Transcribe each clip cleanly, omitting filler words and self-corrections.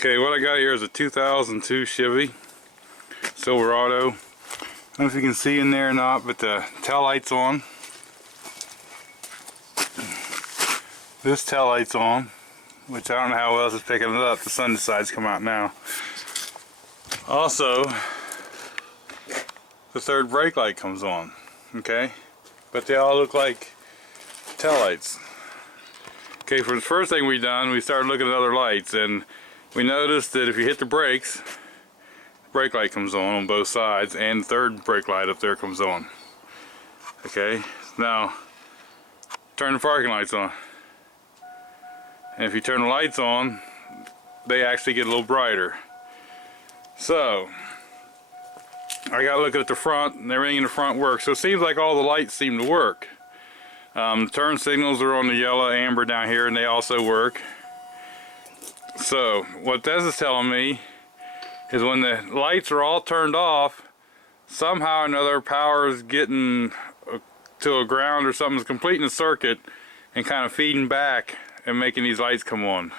Okay, what I got here is a 2002 Chevy Silverado. I don't know if you can see in there or not, but the tail light's on. This tail light's on, which I don't know how else it's picking it up. The sun decides to come out now. Also, the third brake light comes on. Okay, but they all look like tail lights. Okay, for the first thing we done, we started looking at other lights, and we noticed that if you hit the brakes, the brake light comes on both sides, and the third brake light up there comes on. Okay, now turn the parking lights on. And if you turn the lights on, they actually get a little brighter. So, I got to look at the front, and everything in the front works. So it seems like all the lights seem to work. Turn signals are on the yellow, amber down here, and they also work. So what this is telling me is when the lights are all turned off, somehow or another power is getting to a ground or something's completing the circuit and kind of feeding back and making these lights come on.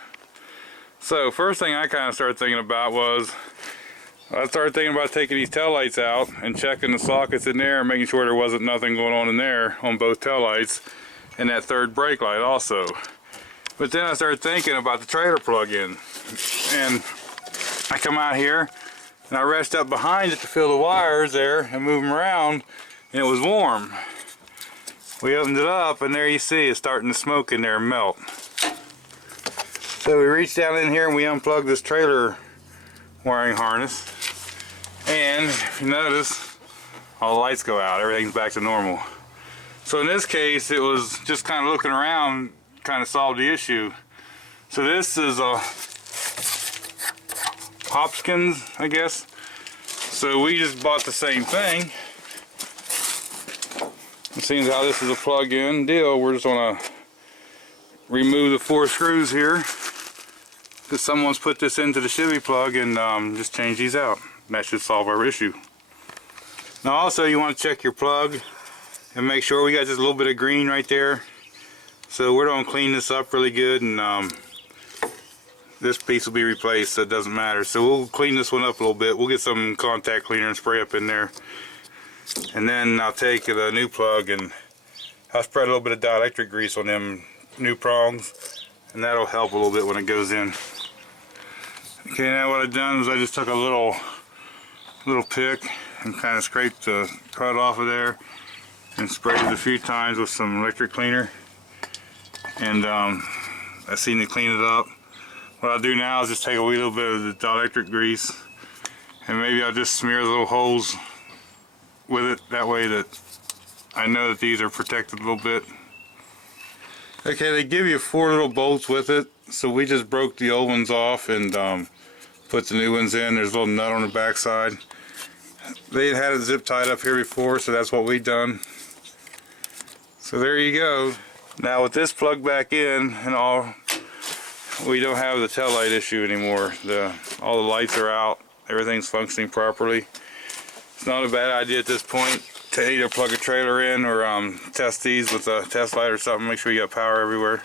So first thing I kind of started thinking about was, I started thinking about taking these tail lights out and checking the sockets in there and making sure there wasn't nothing going on in there on both tail lights and that third brake light also. But then I started thinking about the trailer plug-in, and I come out here and I reached up behind it to feel the wires there and move them around, and it was warm. We opened it up and there you see it's starting to smoke in there and melt. So we reached down in here and we unplugged this trailer wiring harness, and if you notice, all the lights go out, everything's back to normal. So in this case, it was just kind of looking around, kind of solved the issue. So this is a Hopkins, I guess. So we just bought the same thing. It seems how this is a plug-in deal. We're just gonna remove the 4 screws here, because someone's put this into the Chevy plug, and just change these out. And that should solve our issue. Now also you want to check your plug and make sure we got just a little bit of green right there. So we're going to clean this up really good, and this piece will be replaced, so it doesn't matter. So we'll clean this one up a little bit. We'll get some contact cleaner and spray up in there. And then I'll take the new plug and I'll spread a little bit of dielectric grease on them new prongs, and that'll help a little bit when it goes in. Okay, now what I've done is I just took a little pick and kind of scraped the crud off of there and sprayed it a few times with some electric cleaner, and I seen to clean it up. What I'll do now is just take a wee little bit of the dielectric grease, and maybe I'll just smear the little holes with it, that way that I know that these are protected a little bit. Okay, they give you 4 little bolts with it, so we just broke the old ones off and put the new ones in. There's a little nut on the back side. They had it zip tied up here before, so that's what we done. So there you go. Now with this plugged back in and all, we don't have the tail light issue anymore. All the lights are out, everything's functioning properly. It's not a bad idea at this point to either plug a trailer in or test these with a test light or something, make sure you got power everywhere.